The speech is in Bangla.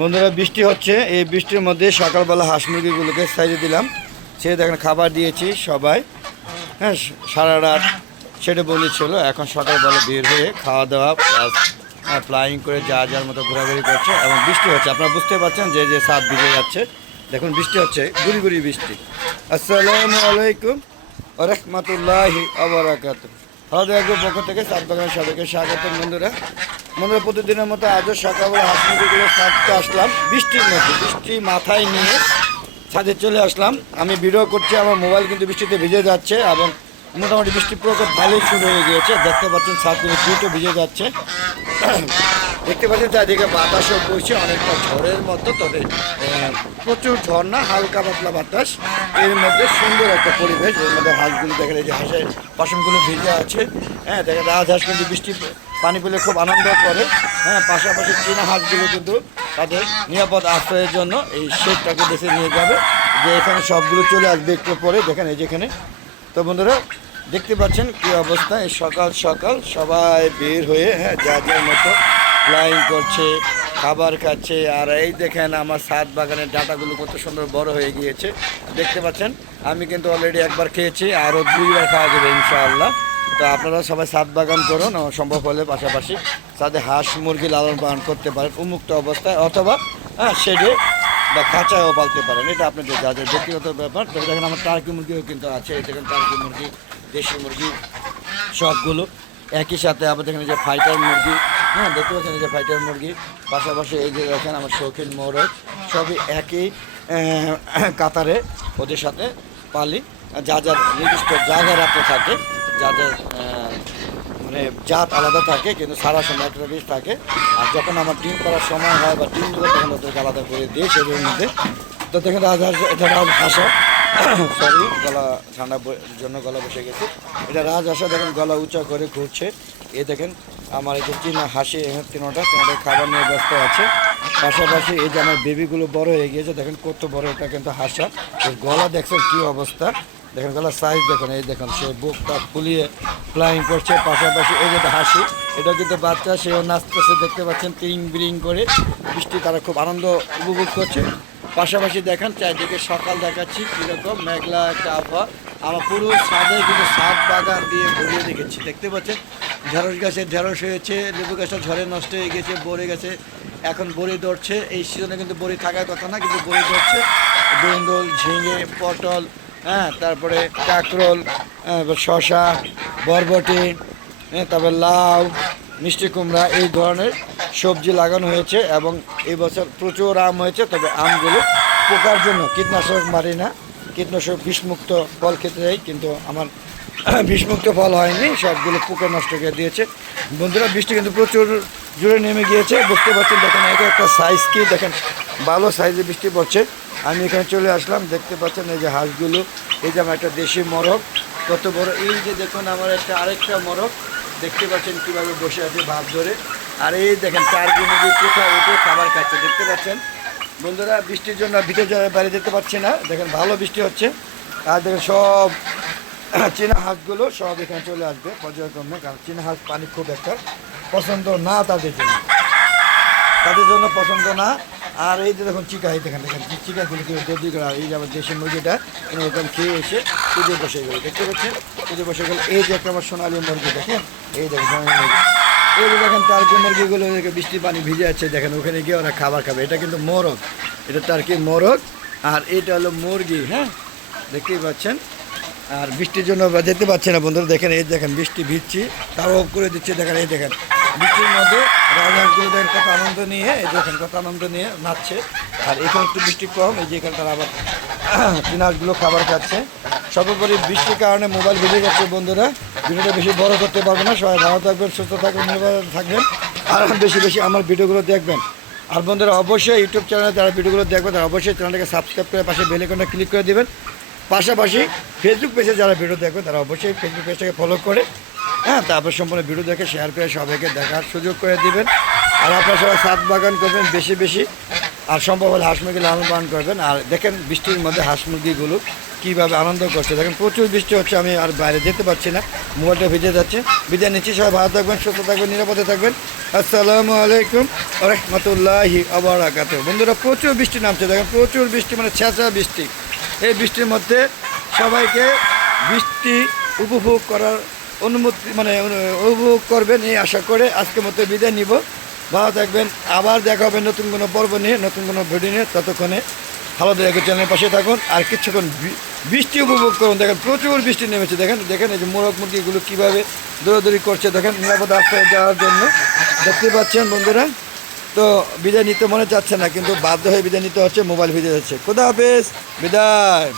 বন্ধুরা বৃষ্টি হচ্ছে, এই বৃষ্টির মধ্যে সকালবেলা হাঁস মুরগিগুলোকে সাইডে দিলাম। সে দেখেন খাবার দিয়েছি সবাই। হ্যাঁ, সারা রাত সেটা বলেছিল। এখন সকালবেলা বের হয়ে খাওয়া দাওয়া প্লাস ফ্লাইং করে যার মতো ঘোরাঘুরি করছে এবং বৃষ্টি হচ্ছে। আপনারা বুঝতে পারছেন যে ছাদ ভিজে যাচ্ছে। দেখুন বৃষ্টি হচ্ছে, গুড়ি গুড়ি বৃষ্টি। আসসালামু আলাইকুম ওয়া রাহমাতুল্লাহি ওয়া বারাকাতুহু। আমাদের একবার পক্ষ থেকে ছাদ বাগানের সবাইকে স্বাগত। বন্ধুরা প্রতিদিনের মতো আজও সকালবেলা হাঁস মুরগিগুলো ছাদতে আসলাম বৃষ্টির মধ্যে। বৃষ্টি মাথায় নিয়ে ছাদে চলে আসলাম। আমি ভিডিও করছি, আমার মোবাইল কিন্তু বৃষ্টিতে ভিজে যাচ্ছে এবং মোটামুটি বৃষ্টির প্রকোপ ভালোই শুরু হয়ে গিয়েছে। দেখতে পাচ্ছেন ছাদ কিন্তু দ্রুত ভিজে যাচ্ছে। দেখতে পাচ্ছেন চারদিকে বাতাসও বইছে অনেকটা ঝড়ের মতো, তবে প্রচুর ঝড় না, হালকা পাতলা বাতাস। এর মধ্যে সুন্দর একটা পরিবেশ। এর মধ্যে হাঁসগুলো দেখেন, এই যে হাঁসের পশমগুলো ভিজে আছে। হ্যাঁ, দেখেন রাজহাঁস কিন্তু বৃষ্টি পানি পেলে খুব আনন্দ করে। হ্যাঁ, পাশাপাশি চীনা হাঁসগুলো কিন্তু তাদের নিরাপদ আশ্রয়ের জন্য এই শেডটাকে বেছে নিয়ে যাবে, যে এখানে সবগুলো চলে আসবে একটু পরে। দেখেন এই যেখানে। তো বন্ধুরা দেখতে পাচ্ছেন কী অবস্থা। এই সকাল সকাল সবাই বের হয়ে যার মতো ফ্লাইং করছে, খাবার খাচ্ছে। আর এই দেখেন আমার ছাদ বাগানের ডাঁটাগুলো কত সুন্দর বড় হয়ে গিয়েছে। দেখতে পাচ্ছেন আমি কিন্তু অলরেডি একবার খেয়েছি, আরও 2বার খাওয়া যাবে ইনশাআল্লাহ। তো আপনারা সবাই ছাদ বাগান করুন, সম্ভব হলে পাশাপাশি ছাদে হাঁস মুরগি লালন পালন করতে পারেন উন্মুক্ত অবস্থায়, অথবা শেডে বা খাঁচায়ও পালতে পারেন। এটা আপনাদের যাদের ব্যক্তিগত ব্যাপার। তো দেখেন আমার টার্কি মুরগিও কিন্তু আছে। এই দেখেন টার্কি মুরগি, দেশি মুরগি সবগুলো একই সাথে। আবার দেখেন যে ফাইটার মুরগি, হ্যাঁ দেখতে পাচ্ছেন এই যে ফাইটার মুরগি। পাশাপাশি এই যে দেখেন আমার শৌখিন মোরগ, সবই একই কাতারে ওদের সাথে পালি। যার নির্দিষ্ট জায়গা রাখতে থাকে, যার মানে জাত আলাদা থাকে, কিন্তু সারা সময় একটা বেশ থাকে। আর যখন আমার ডিম করার সময় হয় বা ডিমগুলো, তখন ওদেরকে আলাদা করে দিয়ে সেগুলোর মধ্যে। তো দেখেন রাজহাঁস, এটা রাজহাঁসা, সরি গলা ঠান্ডার জন্য গলা বসে গেছে। এটা রাজহাঁসা, দেখেন গলা উঁচা করে ঘুরছে। এই দেখেন আমার এই যে চীনা হাসি, তিনোটা খাবার নিয়ে ব্যস্ত আছে। পাশাপাশি এই যে আমার বেবিগুলো বড় হয়ে গিয়েছে। দেখেন কত বড়, এটা কিন্তু হাসা। এর গলা দেখছেন কী অবস্থা, দেখেন গলার সাইজ দেখুন। এই দেখুন সে বুকটা ফুলিয়ে ফ্লাইং করছে। পাশাপাশি এই যে হাসি, এটা কিন্তু বাচ্চা, সেও নাচতেছে। দেখতে পাচ্ছেন টিং বিরিং করে বৃষ্টি, তারা খুব আনন্দ উপভোগ করছে। পাশাপাশি দেখেন চারদিকে সকাল দেখাচ্ছি কীরকম মেঘলা একটা আবহাওয়া। আমার পুরো ছাদে কিন্তু ছাদ বাগান দিয়ে ঘুরিয়ে রেখেছি। দেখতে পাচ্ছেন ঢেঁড়স গাছে ঢেঁড়স হয়েছে, লেবু গাছটা ঝড়ে নষ্ট হয়ে গেছে, বড়ি গাছে এখন বড়ি ধরছে। এই সিজনে কিন্তু বড়ি থাকার কথা না, কিন্তু বড়ি ধরছে। বেন্দল, ঝিঙে, পটল, তারপরে কাঁকরোল, শশা, বরবটি, তারপরে লাউ, মিষ্টি কুমড়া, এই ধরনের সবজি লাগানো হয়েছে। এবং এই বছর প্রচুর আম হয়েছে। তবে আমগুলো পোকার জন্য কীটনাশক মারি না, কীটনাশক বিষমুক্ত ফল খেতে যাই, কিন্তু আমার বিষমুক্ত ফল হয়নি, সবগুলো পোকা নষ্ট করে দিয়েছে। বন্ধুরা বৃষ্টি কিন্তু প্রচুর জুড়ে নেমে গিয়েছে, বুঝতে পারছেন। দেখেন একটা সাইজ কি, দেখেন ভালো সাইজে বৃষ্টি পড়ছে। আমি এখানে চলে আসলাম, দেখতে পাচ্ছেন এই যে হাঁসগুলো। এই যে আমার একটা দেশি মোরগ, কত বড়। এই যে দেখুন আমার আরেকটা মোরগ, দেখতে পাচ্ছেন কীভাবে বসে আছে ভাত ধরে। আর এই দেখেন টার্কি মুরগি কোথাও উঠে খাবার খাচ্ছে, দেখতে পাচ্ছেন। বন্ধুরা বৃষ্টির জন্য ভিতরে বাইরে যেতে পারছি না, দেখেন ভালো বৃষ্টি হচ্ছে। আর দেখেন সব চীনা হাঁসগুলো সব এখানে চলে আসবে পর্যায়ক্রমে, কারণ চীনা হাঁস পানি খুব একটা পছন্দ না তাদের জন্য পছন্দ না। আর এই যে দেখুন চিকা, এই দেখেন চিকাগুলো কেউ তৈরি করা। এই যে আমার দেশের মুরগিটা এরকম খেয়ে এসে পুজো বসে গেলো, দেখতে পাচ্ছেন পুজো বসে গেলো। এই যে একটা আমার সোনালি মুরগি, দেখেন এই দেখেন সোনালি মুরগি। এই যে দেখেন টার্কি মুরগিগুলো বৃষ্টি পানি ভিজে আছে, দেখেন ওখানে গিয়ে ওরা খাবার খাবে। এটা কিন্তু মোরগ, এটা টার্কি মোরগ, আর এটা হলো মুরগি। হ্যাঁ, দেখতেই পাচ্ছেন। আর বৃষ্টির জন্য যেতে পারছে না বন্ধুরা। দেখেন এই দেখেন বৃষ্টি ভিজছি, তাও করে দিচ্ছে। দেখেন এই দেখেন বৃষ্টির মধ্যে রাজহাঁসগুলো দেখেন কত আনন্দ নিয়ে, এই দেখেন কত আনন্দ নিয়ে নাচছে। আর এখানে একটু বৃষ্টি কম, এই যে এখানটার আবার চীনাহাঁসগুলো খাবার খাচ্ছে। সর্বোপরি বৃষ্টির কারণে মোবাইল ভিজে যাচ্ছে। বন্ধুরা ভিডিওটা বেশি বড় করতে পারবো না, সবাই ভালো থাকবেন, সুস্থ থাকবেন, নিরাপদে থাকবেন, আর বেশি আমার ভিডিওগুলো দেখবেন। আর বন্ধুরা অবশ্যই ইউটিউব চ্যানেলে যারা ভিডিওগুলো দেখবেন তারা অবশ্যই চ্যানেলটাকে সাবস্ক্রাইব করে পাশে বেল আইকনটা ক্লিক করে দেবেন। পাশাপাশি ফেসবুক পেজে যারা ভিডিও দেখবে তারা অবশ্যই ফেসবুক পেজটাকে ফলো করে তারপর সম্পূর্ণ ভিডিও দেখে শেয়ার করে সবাইকে দেখার সুযোগ করে দিবেন। আর আপনারা সবাই ছাদ বাগান করবেন বেশি, আর সম্ভব হলে হাঁস মুরগি লালন পালন করবেন। আর দেখেন বৃষ্টির মধ্যে হাঁস মুরগিগুলো কীভাবে আনন্দ করছে। দেখেন প্রচুর বৃষ্টি হচ্ছে, আমি আর বাইরে যেতে পারছি না, মোবাইলটা ভিজে যাচ্ছে। বিদায় নিচ্ছি, সবাই ভালো থাকবেন, সুস্থ থাকবেন, নিরাপদে থাকবেন। আসসালামু আলাইকুম রহমতুল্লাহি আবরাকাতুহ। বন্ধুরা প্রচুর বৃষ্টি নামছে, দেখেন প্রচুর বৃষ্টি, মানে ছেঁচা বৃষ্টি। এই বৃষ্টির মধ্যে সবাইকে বৃষ্টি উপভোগ করার অনুমতি, মানে উপভোগ করবেন এই আশা করে আজকের মতো বিদায় নিব। ভালো থাকবেন, আবার দেখা হবে নতুন কোনো পর্ব নিয়ে, নতুন কোনো ভিডিও নিয়ে। ততক্ষণে ভালো দেখে চ্যানেলের পাশে থাকুন, আর কিছুক্ষণ বৃষ্টি উপভোগ করুন। দেখেন প্রচুর বৃষ্টি নেমেছে, দেখেন দেখেন এই যে মোরগ মুরগিগুলো কীভাবে দৌড়াদৌড়ি করছে, দেখেন নিরাপদ আশ্রয়ে যাওয়ার জন্য। দেখতে পাচ্ছেন বন্ধুরা। তো বিদায় নিতে মনে চাচ্ছে না, কিন্তু বাধ্য হয়ে বিদায় নিতে হচ্ছে, মোবাইল ভিজে যাচ্ছে। খোদা হাফেজ, বিদায়।